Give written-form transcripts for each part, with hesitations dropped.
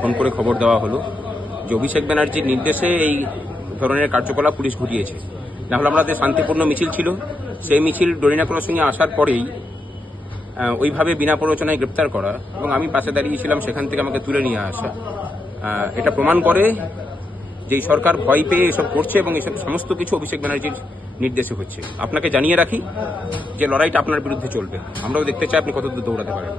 Phone করে খবর দেওয়া হলো যে অভিষেক ব্যানার্জির নির্দেশে এই ধরনের কার্যকলাপ পুলিশ ঘটিয়েছে। নাহলে আমাদের শান্তিপূর্ণ মিছিল ছিল, সেই মিছিল ডরিনা ক্রসিংয়ে আসার পরেই ওইভাবে বিনা প্ররোচনায় গ্রেপ্তার করা এবং আমি পাশে দাঁড়িয়েছিলাম, সেখান থেকে আমাকে তুলে নিয়ে আসা, এটা প্রমাণ করে যে সরকার ভয় পেয়ে এসব করছে এবং এসব সমস্ত কিছু অভিষেক ব্যানার্জির নির্দেশে হচ্ছে। আপনাকে জানিয়ে রাখি যে লড়াইটা আপনার বিরুদ্ধে চলবে, আমরাও দেখতে চাই আপনি কতদূর দৌড়াতে পারেন।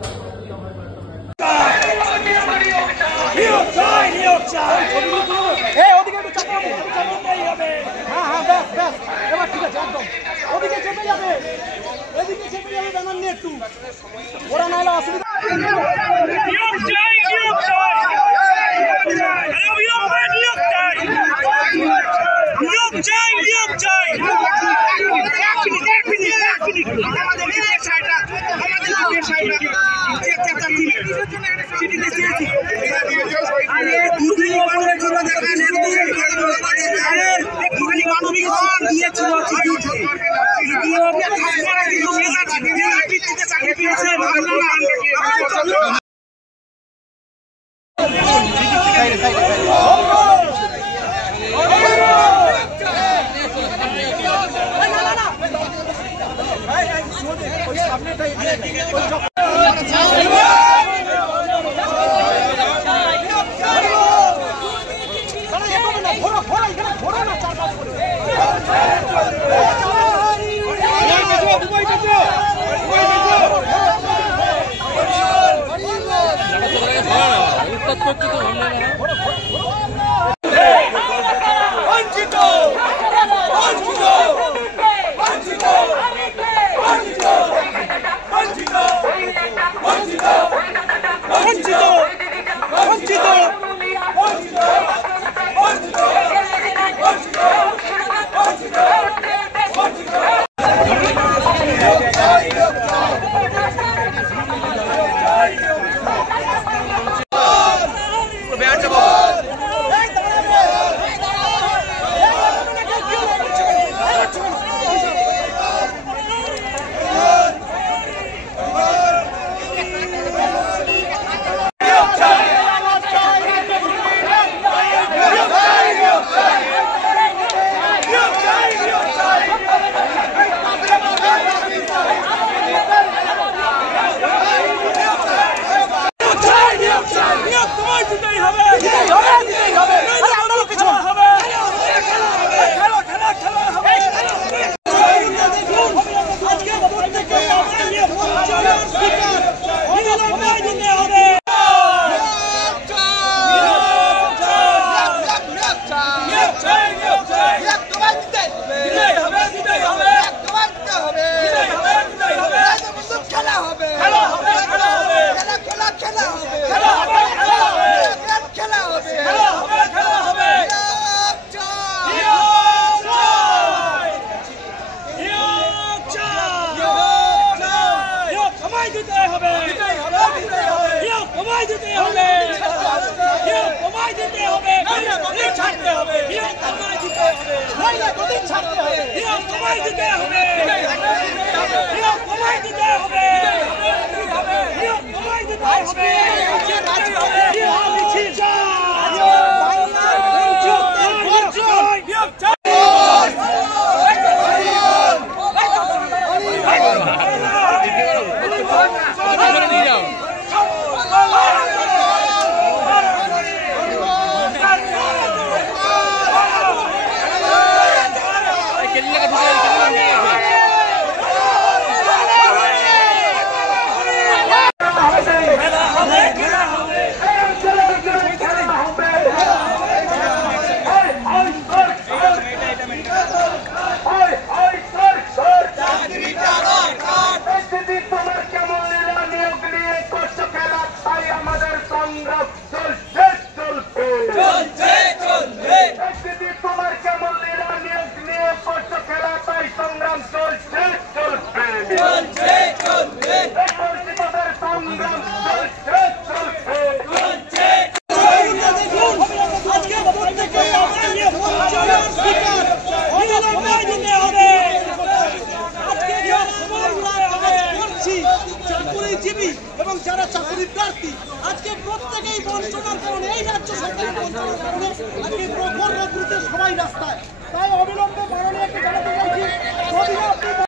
বঞ্চনার কারণে এই রাজ্য সরকারের বঞ্চনার কারণে আজকে প্রখর রোদ্রুতে সবাই রাস্তায়।